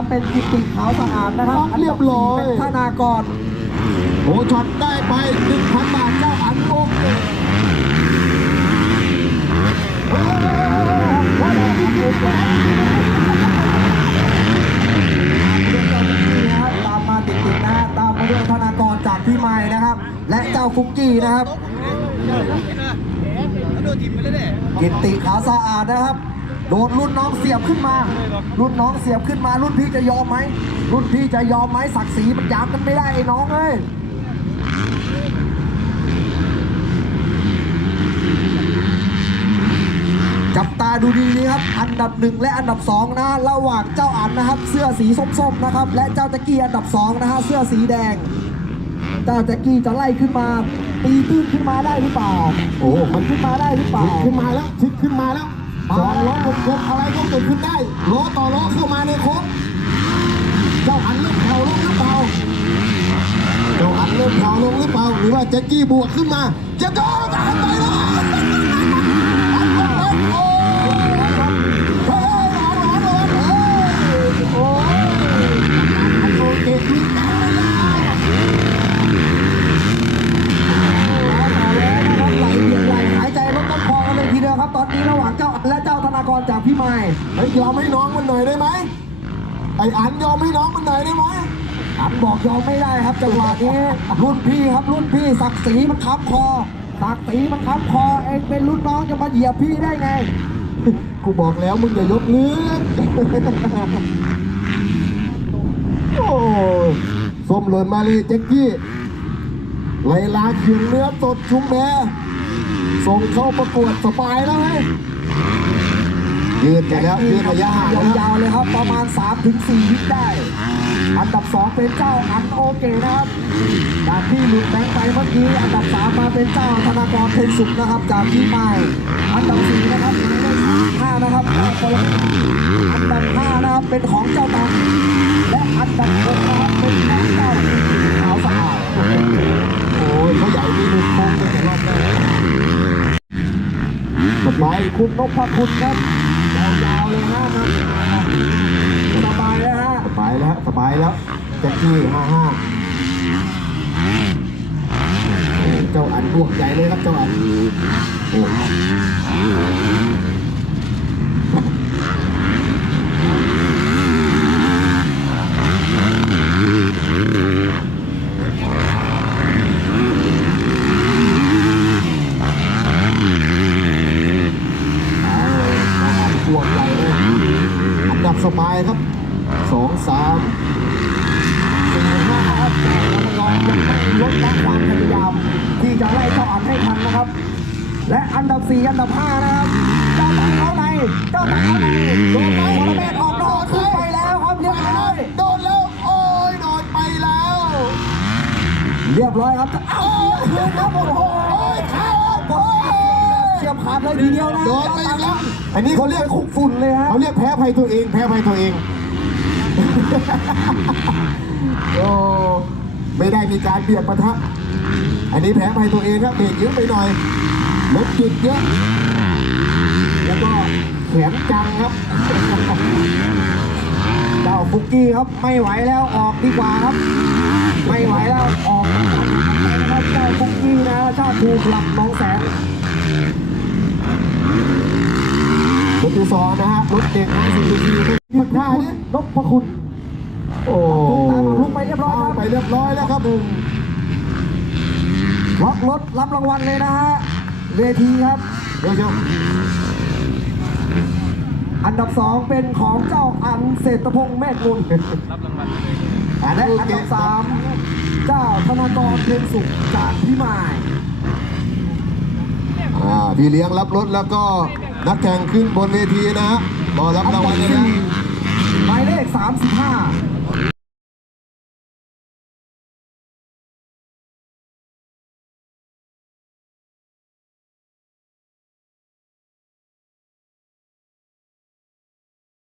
ามเป็นกิติขาวสะอาดนะครับเรียบร้อยนดับสี่เป็นธนากรโอ้ช็อตได้ไป1,000บาทเจ้าอันโอเคตามมาติดๆนะฮะตามมาด้วยธนากรจากพี่ไม้นะครับ และเจ้าฟุกกี้นะครับกิตติขาวสะอาดนะครับ โดนรุ่นน้องเสียบขึ้นมา รุ่นน้องเสียบขึ้นมา รุ่นพี่จะยอมไหม รุ่นพี่จะยอมไหมศักดิ์ศรีมันยามกันไม่ได้ไอ้น้องเอ้ยจับตาดูดีๆครับ อันดับหนึ่งและอันดับสองนะ ระหว่างเจ้าอันนะครับ เสื้อสีส้มๆนะครับ และเจ้าตะกี้อันดับสองนะฮะ เสื้อสีแดง เจ้าตะกี้จะไล่ขึ้นมา ตีตื้นขึ้นมาได้หรือเปล่า โอ้ มันขึ้นมาได้หรือเปล่าชิดขึ้นมาแล้วชิดขึ้นมาแล้วมา สองล้อกลมๆอะไรก็เกิดขึ้นได้ล้อต่อล้อเข้ามาในโค้งเจ้าอันเริ่มแผ่วลงหรือเปล่าเจ้าอันเริ่มแผ่วลงหรือเปล่าหรือว่าแจ็คกี้บวกขึ้นมาแจ็คกี้อันไปแล้ว ห้น้องมันหน่อยได้ไหมไอ้อันยอมให้น้องมันหน่อยได้ไหมอันบอกยอมไม่ได้ครับจังหวะนี้รุ่นพี่ครับรุ่นพี่ศักดิ์ศรีมันค้ำคอศักดิ์ศรีมันค้ำคอเองเป็นรุ่นน้องจะมาเหยียบพี่ได้ไงกูบอกแล้วมึงอย่ายกเลือดโอ้ยส้มหล่นมาเลยแจ็คกี้ไลลาเขียงเนื้อสดชุมแพส่งเข้าประกวดสบายแล้วไง ยืดไปแล้วยืดระยะห่างแล้วยาวๆเลยครับ ประมาณ3-4วิได้ อันดับ 2 เป็นเจ้าอันโอเกนะครับ จากที่หลุดแบงค์ไปเมื่อกี้อันดับ 3 มาเป็นเจ้าธนากรเทนสุขนะครับ จากที่ไม้อันดับ 4 นะครับห้านะครับอันดับ5นะครับเป็นของเจ้าตังและอันดับ6นะครับเป็นของเจ้าขาวสะอาดโอ้ยเขาใหญ่นี่ลุกโค้งไปแต่รอบแรกสบายคุณนพคุณครับยาวๆ เลยฮะครับสบายแล้วฮะ สบายแล้ว สบายแล้วแจ็คกี้ห้าห้าเจ้าอันบวกใหญ่เลยครับเจ้าอันโอ้บวกใหญ่เลยอัน ดับสบายครับสองสามสี่ห้าครับแต่ละยังลดละความพยายามที่จะไล่เจ้าอันให้ทันนะครับ และอันดับ4อันดับ5นะครับเจ้าตังเขาในเจ้าตังเขาในโดนไปวรเมศออกนอกขึ้นไปแล้วครับเรียบร้อยโดนแล้วโอ้ยโดนไปแล้ว เรียบร้อยครับเอ้าคืนครับโอ้โหโอ้ยเข้าโอ้ยาดเลยทีเดียวนะโดนไปอีกแล้วอันนี้เขาเรียกคุกฝุ่นเลยฮะเขาเรียกแพ้ภัยตัวเอง แพ้ภัยตัวเองโอ้ไม่ได้มีการเบียดปะทะอันนี้แพ้ภัยตัวเองครับเบรกเยอะไปหน่อยรถจุดเยอะ แล้วก็แขนจังครับเจ้าฟุกกี้ครับไม่ไหวแล้วออกดีกว่าครับ ไม่ไหวแล้วออกนะครับเจ้าฟุกกี้นะชาติภูกลับหน้องแสน รถที่สองนะฮะรถเด็กนะสิบปียืดท่านี้นพคุณโอ้ตามลุกไปเรียบร้อยครับไปเรียบร้อยแล้วครับหนึ่งล็อกรถรับรางวัลเลยนะฮะเวทีครับเดี๋ยวเดี๋ยวอันดับสองเป็นของเจ้าอันเศรษฐพงษ์เมฆกุลอันและนี้อันเกดับสามเจ้าธนากรเพียงสุขจากพี่มายอ่าพี่เลี้ยงรับรถแล้วก็ นักแข่งขึ้นบนเวทีนะฮะรอรับรางวัลเลยนะ หมายเลข 35